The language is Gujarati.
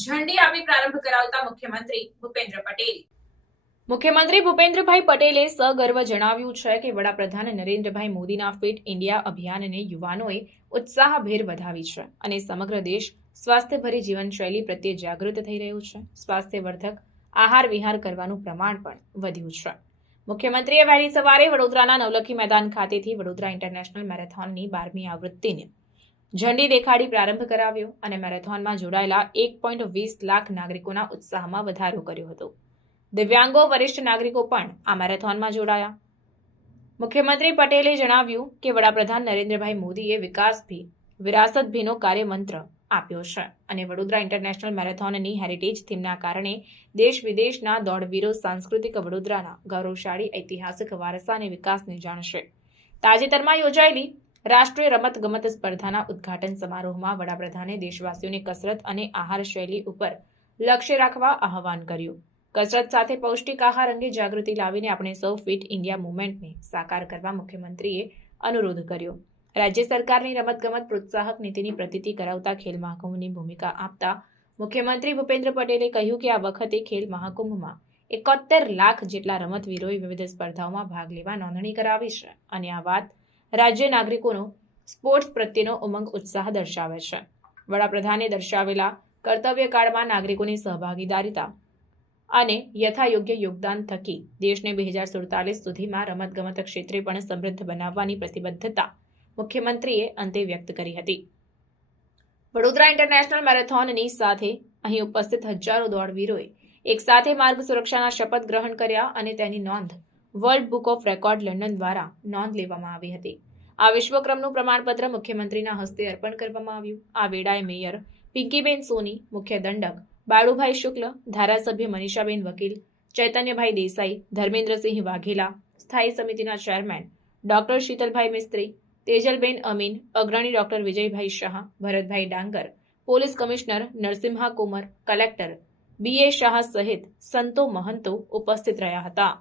ઝંડી આપી પ્રારંભ કરાવતા મુખ્યમંત્રી ભૂપેન્દ્ર પટેલ. મુખ્યમંત્રી ભૂપેન્દ્રભાઈ પટેલે સગર્વ જણાવ્યું છે કે વડાપ્રધાન નરેન્દ્રભાઈ મોદીના ફિટ ઇન્ડિયા અભિયાનને યુવાનોએ ઉત્સાહભેર વધાવી છે અને સમગ્ર દેશ સ્વાસ્થ્યભરી જીવનશૈલી પ્રત્યે જાગૃત થઈ રહ્યું છે. સ્વાસ્થ્યવર્ધક આહાર વિહાર કરવાનું પ્રમાણ પણ વધ્યું છે. મુખ્યમંત્રીએ વહેલી સવારે વડોદરાના નવલખી મેદાન ખાતેથી વડોદરા ઇન્ટરનેશનલ મેરેથોનની બારમી આવૃત્તિને ઝંડી દેખાડી પ્રારંભ કરાવ્યો અને મેરેથોનમાં જોડાયેલા એક પોઈન્ટ વીસ લાખ નાગરિકોના ઉત્સાહમાં વધારો કર્યો હતો. દિવ્યાંગો વરિષ્ઠ નાગરિકો પણ આ મેરેથોનમાં જોડાયા. મુખ્યમંત્રી પટેલે જણાવ્યું કે વડાપ્રધાન નરેન્દ્રભાઈ મોદીએ વિકાસભી, વિરાસતભીનો કાર્યમંત્ર આપ્યો છે અને વડોદરા ઇન્ટરનેશનલ મેરેથોનની હેરિટેજ થીમના કારણે દેશ વિદેશના દોડવીરો સાંસ્કૃતિક વડોદરાના ગૌરવશાળી ઐતિહાસિક વારસા અને વિકાસને જાણશે. તાજેતરમાં યોજાયેલી રાષ્ટ્રીય રમત ગમત સ્પર્ધાના ઉદઘાટન સમારોહમાં વડાપ્રધાને દેશવાસીઓને કસરત અને આહાર શૈલી ઉપર લક્ષ્ય રાખવા આહવાન કર્યું. કસરત સાથે પૌષ્ટિક આહાર અંગે જાગૃતિ લાવીને આપણે સૌ ફિટ ઇન્ડિયા મુવમેન્ટને સાકાર કરવા મુખ્યમંત્રીએ અનુરોધ કર્યો. રાજ્ય સરકારની રમતગમત પ્રોત્સાહક નીતિની પ્રતિતિ કરાવતા ખેલ મહાકુંભની ભૂમિકા આપતા મુખ્યમંત્રી ભૂપેન્દ્ર પટેલે કહ્યું કે આ વખતે ખેલ મહાકુંભમાં એકોતેર લાખ જેટલા રમતવીરોએ વિવિધ સ્પર્ધાઓમાં ભાગ લેવા નોંધણી કરાવી છે. અને આ વાત રાજ્ય નાગરિકોનો સ્પોર્ટ્સ પ્રત્યેનો ઉમંગ ઉત્સાહ દર્શાવે છે. વડાપ્રધાને દર્શાવેલા કર્તવ્યકાળમાં નાગરિકોની સહભાગીદારીતા અને યથાયોગ્ય યોગદાન થકી દેશને બે હજાર સુડતાલીસ સુધીમાં રમતગમત ક્ષેત્રે પણ સમૃદ્ધ બનાવવાની પ્રતિબદ્ધતા મુખ્યમંત્રીએ અંતે વ્યક્ત કરી હતી. વડોદરા ઇન્ટરનેશનલ મેરેથોનની સાથે અહીં ઉપસ્થિત હજારો દોડવીરોએ એક સાથે માર્ગ સુરક્ષાના શપથ ગ્રહણ કર્યા અને તેની નોંધ world book of record London દ્વારા નોંધ લેવામાં આવી હતી. આ વિશ્વક્રમનું પ્રમાણપત્ર મુખ્યમંત્રીના હસ્તે અર્પણ કરવામાં આવ્યું. આ વેળાએ મેયર પિંકીબેન સોની, મુખ્ય દંડક બાળુભાઈ શુક્લ, ધારાસભ્ય મનીષાબેન વકીલ, ચૈતન્યભાઈ દેસાઈ, ધર્મેન્દ્રસિંહ વાઘેલા, સ્થાયી સમિતિના ચેરમેન ડોક્ટર શીતલભાઈ મિસ્ત્રી, તેજલબેન અમીન, અગ્રણી doctor Vijaybhai Shah, Bharatbhai Dangar, police commissioner Narasimha Kumar collector B A Shah સહિત સંતો મહંતો ઉપસ્થિત રહ્યા હતા.